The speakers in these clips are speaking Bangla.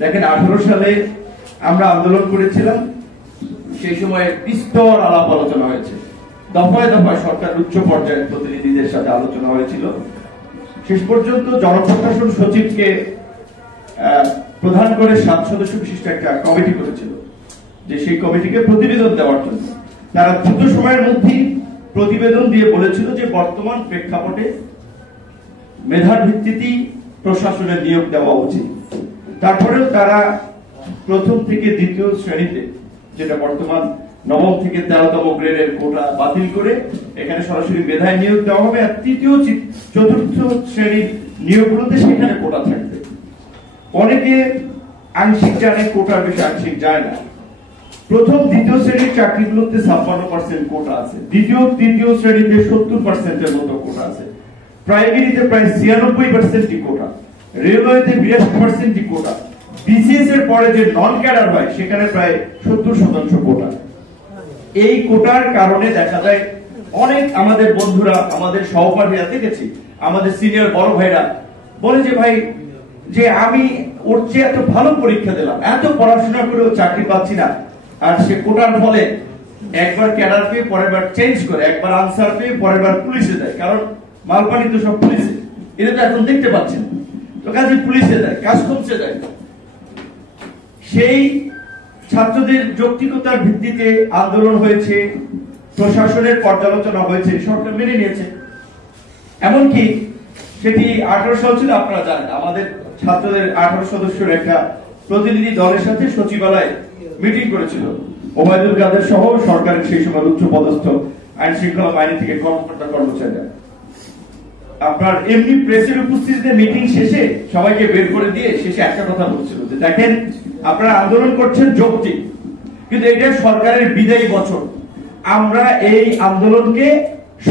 দেখেন 18 সালে আমরা আন্দোলন করেছিলাম, সেই সময় বিস্তর আলাপ আলোচনা হয়েছে, দফায় দফায় সরকার উচ্চ পর্যায়ের প্রতিনিধিদের সাথে আলোচনা হয়েছিল। শেষ পর্যন্ত জনপ্রশাসন সচিবকে প্রধান করে 7 সদস্য বিশিষ্ট একটা কমিটি করেছিল, যে সেই কমিটিকে প্রতিবেদন দেওয়ার জন্য। তারা দ্রুত সময়ের মধ্যেই প্রতিবেদন দিয়ে বলেছিল যে বর্তমান প্রেক্ষাপটে মেধার ভিত্তিতেই প্রশাসনের নিয়োগ দেওয়া উচিত। তারপরেও তারা প্রথম থেকে দ্বিতীয় শ্রেণীতে, যেটা বর্তমান নবম থেকে 13তম গ্রেডের কোটা বাতিল করে এখানে সরাসরি মেধায় নিয়োগ দেওয়া হবে, আর তৃতীয় চতুর্থ শ্রেণীর নিয়োগগুলোতে সেখানে কোটা থাকবে। অনেকে আংশিক জানে, কোটার বেশি আংশিক যায় না। প্রথম দ্বিতীয় শ্রেণীর চাকরিগুলোতে 56% কোটা আছে, দ্বিতীয় তৃতীয় শ্রেণীতে 70%-এর মতো কোটা আছে, প্রাইমারিতে প্রায় 96% কোটা, রেলওয়েতে 82% কোটা, বিসিএস এর পরে যে নন ক্যাডার হয় সেখানে প্রায় 70% কোটা। এই কোটার কারণে দেখা যায় অনেক আমাদের বন্ধুরা, আমাদের সহপাঠীরা, দেখেছি আমাদের সিনিয়র বড় ভাইরা বলে যে ভাই, যে আমি ওর চেয়ে এত ভালো পরীক্ষা দিলাম, এত পড়াশোনা করেও চাকরি পাচ্ছি না, আর সে কোটার ফলে একবার ক্যাডার পেয়ে পরের বার চেঞ্জ করে, একবার আনসার পেয়ে পরের বার পুলিশে যায়, কারণ মালপানি তো সব পুলিশে, এটা তো এখন দেখতে পাচ্ছেন, তো কাজে পুলিশে যায়, কাস্টমসে যায়। সেই ছাত্রদের যৌক্তিকতার ভিত্তিতে আন্দোলন হয়েছে, প্রশাসনের পর্যালোচনা হয়েছে, সরকার মেনে নিয়েছে। এমনকি সেটি 18 সাল ছিল, আপনারা জানেন আমাদের ছাত্রদের 18 সদস্যের একটা প্রতিনিধি দলের সাথে সচিবালয়ে মিটিং করেছিল ওবায়দুল কাদের সহ সরকারের সেই সময় উচ্চ পদস্থ আইন শৃঙ্খলা বাহিনী থেকে কর্মকর্তা কর্মচারীরা। আপনার এমনি প্রেসের উপস্থিতিতে মিটিং শেষে সবাইকে বের করে দিয়ে শেষে একটা কথা বলছিল যে দেখেন, আপনারা আন্দোলন করছেন যৌক্তিক, কিন্তু এটা সরকারের বিদায়ী বছর, আমরা এই আন্দোলনকে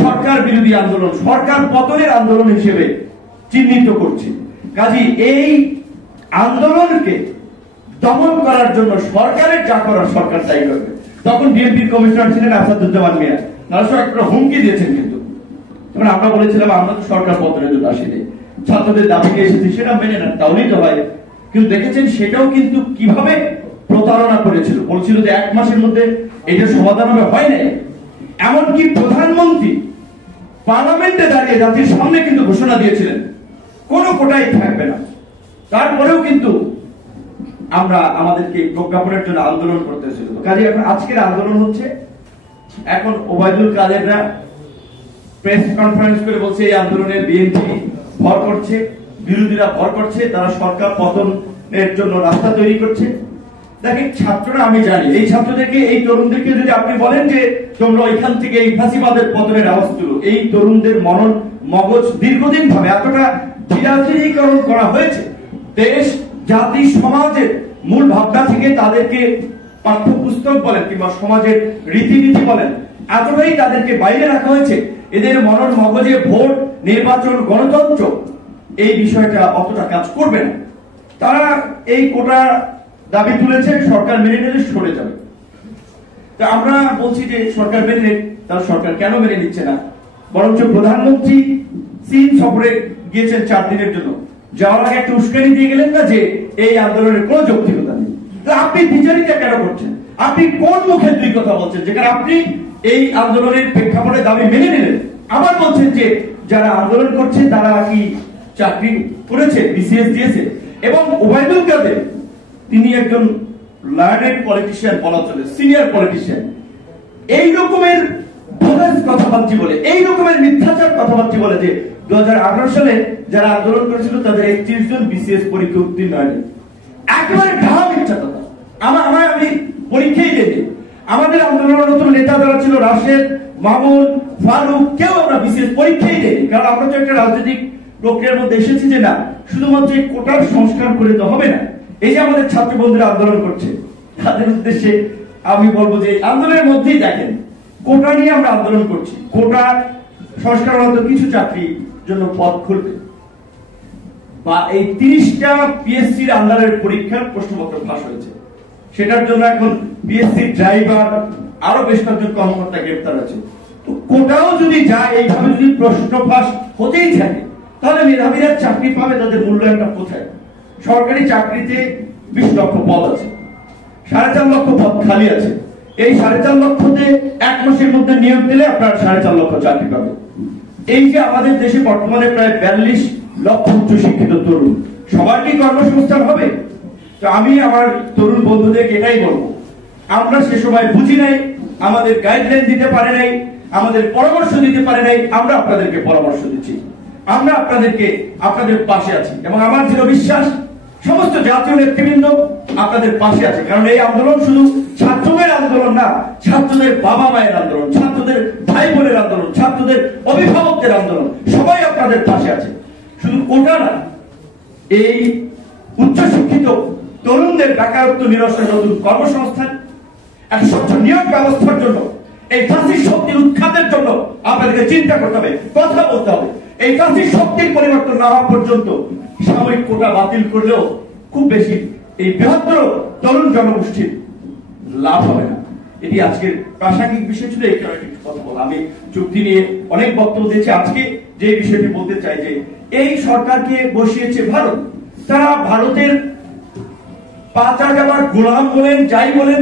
সরকার বিরোধী আন্দোলন, সরকার পতনের আন্দোলন হিসেবে চিহ্নিত করছি। কাজী এই আন্দোলনকে দমন করার জন্য সরকারের যা করার সরকার তাই করবে। তখন বিএনপির কমিশনার ছিলেন আসাদুজ্জামান মিয়া, তারা সব একটা হুমকি দিয়েছেন, কিন্তু তখন আমরা বলেছিলাম আমরা তো সরকার পতনের জন্য আসিনি, ছাত্রদের দাবি নিয়ে এসেছি, সেটা মেনে নেন, তাহলেই তো হয়। কিন্তু দেখেছেন সেটাও কিন্তু কিভাবে প্রতারণা করেছিল, বলছিল যে 1 মাসের মধ্যে এটা সমাধান হবে, হয় নাই। এমনকি প্রধানমন্ত্রী পার্লামেন্টে দাঁড়িয়ে জাতির সামনে কিন্তু ঘোষণা দিয়েছিলেন কোনো কোটাই থাকবে না। তারপরেও কিন্তু আমরা আমাদেরকে প্রজ্ঞাপনের জন্য আন্দোলন করতেছিল। কাজে এখন আজকের আন্দোলন হচ্ছে, এখন ওবায়দুল কাদেররা প্রেস কনফারেন্স করে বলছে এই আন্দোলনে বিএনপি ভর করছে, বিরোধীরা ভর করছে, তারা সরকার পতনের জন্য রাস্তা তৈরি করছে। দেখেন ছাত্ররা, আমি জানি এই ছাত্রদেরকে, এই তরুণদেরকে যদি আপনি বলেন যে তোমরা ওইখান থেকে এই ফাঁসিবাদের পতনের আওয়াজ তুলো, এই তরুণদের মনন মগজ দীর্ঘদিন ভাবে এতটা বিরাজনীকরণ করা হয়েছে, দেশ জাতি সমাজের মূল ভাবনা থেকে তাদেরকে পাঠ্যপুস্তক বলেন কিংবা সমাজের রীতিনীতি বলেন, এতটাই তাদেরকে বাইরে রাখা হয়েছে, এদের মনন মগজে ভোট, নির্বাচন, গণতন্ত্র এই বিষয়টা অতটা কাজ করবে না। তারা এই কোটা দাবি তুলেছে, সরকার মেনে নিলে সরে যাবে। তো আমরা বলছি যে সরকার মেনে নেন, তাহলে সরকার কেন মেনে নিচ্ছে না? বরঞ্চ প্রধানমন্ত্রী চীন সফরে গিয়েছেন 4 দিনের জন্য, যাওয়ার আগে একটা উস্কানি দিয়ে গেলেন না যে এই আন্দোলনের কোনো যৌক্তিকতা নেই। তো আপনি বিচারিতা কেন করছেন? আপনি কোন মুখে দুই কথা বলছেন, যেখানে আপনি এই আন্দোলনের প্রেক্ষাপটে দাবি মেনে নিলেন, আবার বলছেন যে যারা আন্দোলন করছে তারা কি চাকরি করেছে, বিসিএস দিয়েছে। এবং ওবায়দুল কাদের তিনি একজন লার্নেড পলিটিশিয়ান, বলা চলে সিনিয়র পলিটিশিয়ান, এই রকমের কথাবার্তা বলে, এই রকমের মিথ্যাচার কথাবার্তা বলে যে 2018 সালে যারা আন্দোলন করেছিল তাদের 31 জন বিসিএস পরীক্ষা উত্তীর্ণ হয়নি। একেবারে ঢাকা মিথ্যা কথা। আমি পরীক্ষাই দিই, আমাদের আন্দোলনরত নেতা যারা ছিল রাশেদ, মামুন, ফারুক, কেউ আমরা বিসিএস পরীক্ষাই দিই, কারণ আমরা তো একটা রাজনৈতিক প্রক্রিয়ার মধ্যে এসেছি যে না শুধুমাত্র এই কোটার সংস্কার করে তো হবে না। এই যে আমাদের ছাত্র বন্ধুরা আন্দোলন করছে, তাদের উদ্দেশ্যে আমি বলবো যে আন্দোলনের মধ্যেই দেখেন কোটা নিয়ে আমরা আন্দোলন করছি, কোটা সংস্কার হয়তো কিছু চাকরির জন্য পদ খুলবে, বা এই 30টা পিএসসির আন্ডারের পরীক্ষার প্রশ্নপত্র ফাঁস হয়েছে, সেটার জন্য এখন পিএসসি ড্রাইভার আরো বেশ কয়েকজন কর্মকর্তা গ্রেপ্তার আছে। তো কোটাও যদি যায়, এইভাবে যদি প্রশ্ন ফাঁস হতেই থাকে, তাহলে মেধাবীরা চাকরি পাবে, তাদের মূল্যায়নটা কোথায়? সরকারি চাকরিতে 20 লক্ষ পদ আছে, 4.5 লক্ষ পদ খালি আছে। এই 4.5 লক্ষতে 1 মাসের মধ্যে নিয়োগ দিলে আপনার 4.5 লক্ষ চাকরি পাবে। এই যে আমাদের দেশে বর্তমানে প্রায় 42 লক্ষ উচ্চ শিক্ষিত তরুণ, সবার কি কর্মসংস্থান হবে? তো আমি আমার তরুণ বন্ধুদেরকে এটাই বলবো, আমরা সে সময় বুঝি নাই, আমাদের গাইডলাইন দিতে পারে নাই, আমাদের পরামর্শ দিতে পারে নাই, আমরা আপনাদেরকে পরামর্শ দিচ্ছি, আমরা আপনাদের পাশে আছি। এবং আমার দৃঢ় বিশ্বাস সমস্ত জাতীয় নেতৃবৃন্দ আপনাদের পাশে আছে, কারণ এই আন্দোলন শুধু ছাত্রদের আন্দোলন না, ছাত্রদের বাবা মায়ের আন্দোলন, ছাত্রদের ভাই বোনের আন্দোলন, ছাত্রদের অভিভাবকদের আন্দোলন, সবাই আপনাদের পাশে আছে। শুধু কোটা না, এই উচ্চশিক্ষিত তরুণদের বেকারত্ব নিরসন, নতুন কর্মসংস্থান, এক স্বচ্ছ নিয়োগ ব্যবস্থার জন্য, এই ফাঁসির শক্তির উৎখাতের জন্য আপনাদেরকে চিন্তা করতে হবে, কথা বলতে হবে। এই ফাঁসির শক্তির পরিবর্তন না হওয়া পর্যন্ত সাময়িক কোটা বাতিল করলেও খুব বেশি এই বৃহত্তর তরুণ জনগোষ্ঠীর লাভ হবে না। এটি আজকের প্রাসঙ্গিক বিষয় ছিল, এই কারণে একটু কথা বলা। আমি চুক্তি নিয়ে অনেক বক্তব্য দিয়েছি। আজকে যে বিষয়টি বলতে চাই যে এই সরকারকে বসিয়েছে ভারত, তারা ভারতের পাতা যাবার গোলাম বলেন, যাই বলেন,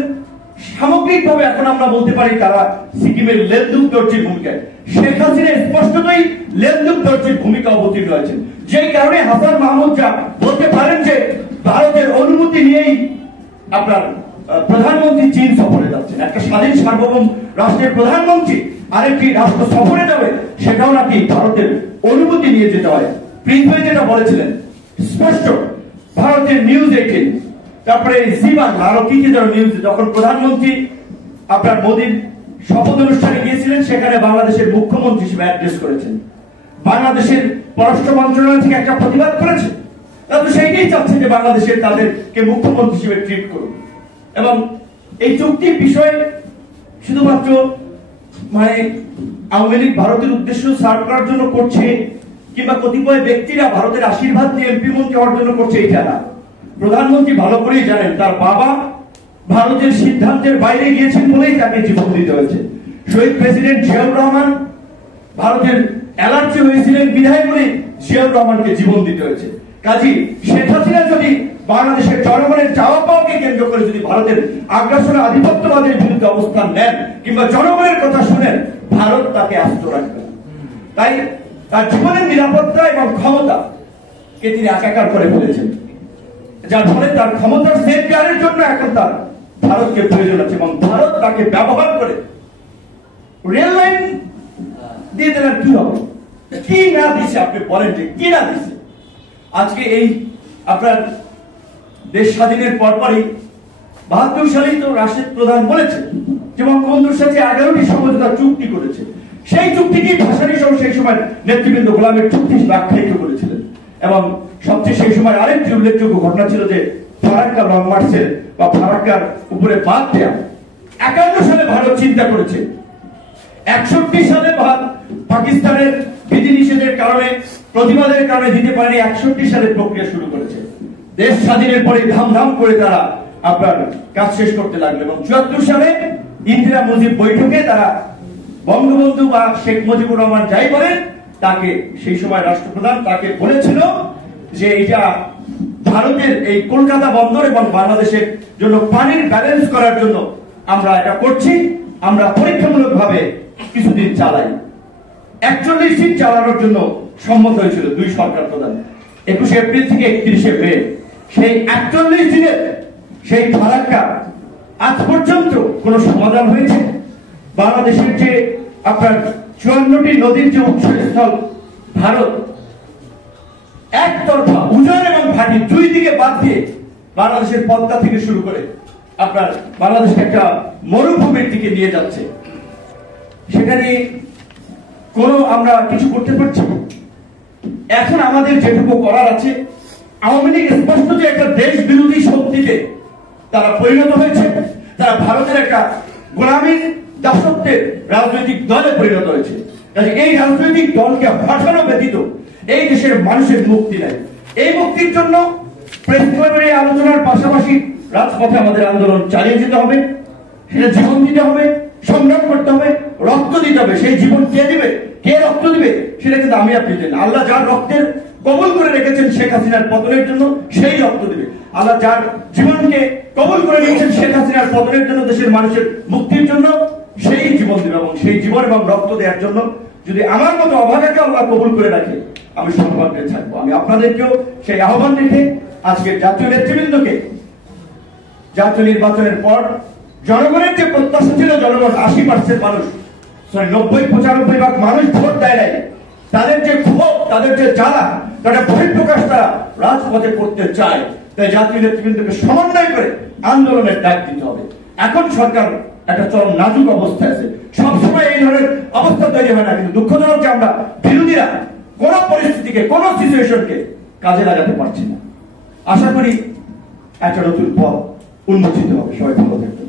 সামগ্রিকভাবে এখন আমরা বলতে পারি তারা সিকিমের লেন্দুক দর্জির ভূমিকায়, শেখ হাসিনা স্পষ্টতই লেন্দুক দর্জির ভূমিকা অবতীর্ণ হয়েছেন। যে কারণে হাসান মাহমুদ যা বলতে পারেন যে ভারতের অনুমতি নিয়েই আপনার প্রধানমন্ত্রী চীন সফরে যাচ্ছেন, একটা স্বাধীন সার্বভৌম রাষ্ট্রের প্রধানমন্ত্রী আরেকটি রাষ্ট্র সফরে যাবে, সেটাও নাকি ভারতের অনুমতি নিয়ে যেতে হয়। পৃথিবী যেটা বলেছিলেন স্পষ্ট, ভারতের নিউজ 18, তারপরে জীবন আরো কি কি যেন নিউজ, যখন প্রধানমন্ত্রী আপনার মোদীর শপথ অনুষ্ঠানে গিয়েছিলেন, সেখানে বাংলাদেশের মুখ্যমন্ত্রী হিসেবে অ্যাড্রেস করেছেন, বাংলাদেশের পররাষ্ট্র মন্ত্রণালয় থেকে একটা প্রতিবাদ করেছে, তারা তো সেইটাই চাচ্ছে যে বাংলাদেশের তাদেরকে মুখ্যমন্ত্রী হিসেবে ট্রিট করুন। এবং এই চুক্তির বিষয়ে শুধুমাত্র মানে আওয়ামী লীগ ভারতের উদ্দেশ্য সার্ভ করার জন্য করছে, কিংবা কতিপয় ব্যক্তিরা ভারতের আশীর্বাদ নিয়ে এমপি মন্ত্রী হওয়ার জন্য করছে, এটা না। প্রধানমন্ত্রী ভালো করেই জানেন তার বাবা ভারতের সিদ্ধান্তের বাইরে গিয়েছেন বলেই তাকে জীবন দিতে হয়েছে। শহীদ প্রেসিডেন্ট জিয়াউর রহমান ভারতের অ্যালার্জি হয়েছিলেন বিধায় বলে জিয়াউর রহমানকে জীবন দিতে হয়েছে। কাজী শেখ হাসিনা যদি বাংলাদেশের জনগণের চাওয়া পাওয়াকে কেন্দ্র করে যদি ভারতের আগ্রাসন আধিপত্যবাদের বিরুদ্ধে অবস্থান নেন কিংবা জনগণের কথা শুনেন, ভারত তাকে আস্ত রাখবে। তাই তার জীবনের নিরাপত্তা এবং ক্ষমতাকে তিনি একাকার করে ফেলেছেন, যার ফলে তার ক্ষমতার সেফগার্ডের জন্য এখন তার ভারতকে প্রয়োজন আছে। এবং ভারত তাকে ব্যবহার করে রেল লাইন দিয়ে দিলেন, কি হবে, কি না দিছে আপনি বলেন, যে কি না দিছে। আজকে এই আপনার দেশ স্বাধীনের পরপরই 72 সালেই তো রাষ্ট্রের প্রধান বলেছে যে বঙ্গবন্ধুর সাথে 11টি সমঝোতা চুক্তি করেছে। সেই চুক্তিকে ভাসানী সহ সেই সময় নেতৃবৃন্দ গোলামের চুক্তি আখ্যায়িত করেছিলেন। এবং সবচেয়ে সেই সময় আরেকটি উল্লেখযোগ্য ঘটনা ছিল যে ফারাক্কা লং মার্চের বা ফারাক্কার উপরে বাদ দেয়া 51 সালে ভারত চিন্তা করেছে, 61 সালে পাকিস্তানের বিধিনিষেধের কারণে, প্রতিবাদের কারণে দিতে পারেনি, 61 সালে প্রক্রিয়া শুরু করেছে। দেশ স্বাধীনের পরে ধামধাম করে তারা আপনার কাজ শেষ করতে লাগলো। এবং 74 সালে ইন্দিরা মুজিব বৈঠকে তারা বঙ্গবন্ধু বা শেখ মুজিবুর রহমান যাই বলেন, তাকে সেই সময় রাষ্ট্রপ্রধান তাকে বলেছিল যে এটা ভারতের এই কলকাতা বন্দর এবং বাংলাদেশের জন্য পানির ব্যালেন্স করার জন্য আমরা এটা করছি, আমরা পরীক্ষামূলক ভাবে কিছুদিন চালাই। 41 দিন চালানোর জন্য সম্মত হয়েছিল দুই সরকার প্রধান। 21 এপ্রিল থেকে 31 মে, সেই 41 দিনের সেই ফারাক্কা আজ পর্যন্ত কোন সমাধান হয়েছে? বাংলাদেশের যে আপনার 54টি নদীর যে উৎসস্থল ভারত একতরফা উজান এবং ভাটি দুই দিকে বাদ দিয়ে বাংলাদেশের পদ্মা থেকে শুরু করে আপনার বাংলাদেশকে একটা মরুভূমির দিকে নিয়ে যাচ্ছে, সেখানে কোনো আমরা কিছু করতে পারছি না। এখন আমাদের যেটুকু করার আছে, আওয়ামী লীগ স্পষ্ট যে একটা দেশ বিরোধী শক্তিতে তারা পরিণত হয়েছে, তারা ভারতের একটা গোলামীর দাসত্বের রাজনৈতিক দলে পরিণত হয়েছে। কাজে এই রাজনৈতিক দলকে হটানো ব্যতীত এই দেশের মানুষের মুক্তি নাই। এই মুক্তির জন্য প্রেস ক্লাবের আলোচনার পাশাপাশি রাজপথে আমাদের আন্দোলন চালিয়ে যেতে হবে, সেটা জীবন দিতে হবে, সংগ্রাম করতে হবে, রক্ত দিতে হবে। সেই জীবন কে দিবে, কে রক্ত দিবে, সেটা কিন্তু আমি আপনি দেন। আল্লাহ যার রক্তের কবুল করে রেখেছেন শেখ হাসিনার পতনের জন্য সেই রক্ত দিবে। আল্লাহ যার জীবনকে কবুল করে নিয়েছেন শেখ হাসিনার পতনের জন্য, দেশের মানুষের মুক্তির জন্য, সেই জীবন দিবে এবং সেই জীবন এবং রক্ত দেওয়ার জন্য যদি আমার মতো অভাগাকে আল্লাহ কবুল করে রাখে, আমি সম্মানে থাকবো। আমি আপনাদেরকেও সেই আহ্বান রেখে আজকের জাতীয় নেতৃবৃন্দকে জাতীয় নির্বাচনের পর জনগণের যে প্রত্যাশা ছিল, জনগণ 80% মানুষ, 90-95% মানুষ ভোট দেয় নাই, তাদের যে ক্ষোভ, তাদের যে জ্বালা, তাদের বহিঃপ্রকাশ তারা রাজপথে করতে চায়। তাই জাতীয় নেতৃবৃন্দকে সমন্বয় করে আন্দোলনের ডাক দিতে হবে। এখন সরকার একটা চরম নাজুক অবস্থায় আছে, সবসময় এই ধরনের অবস্থা তৈরি হয় না, কিন্তু দুঃখজনক যে আমরা বিরোধীরা কোন পরিস্থিতিকে, কোন সিচুয়েশনকে কাজে লাগাতে পারছি না। আশা করি একটা নতুন পথ উন্মোচিত হবে। সবাই ভালো থাকবেন।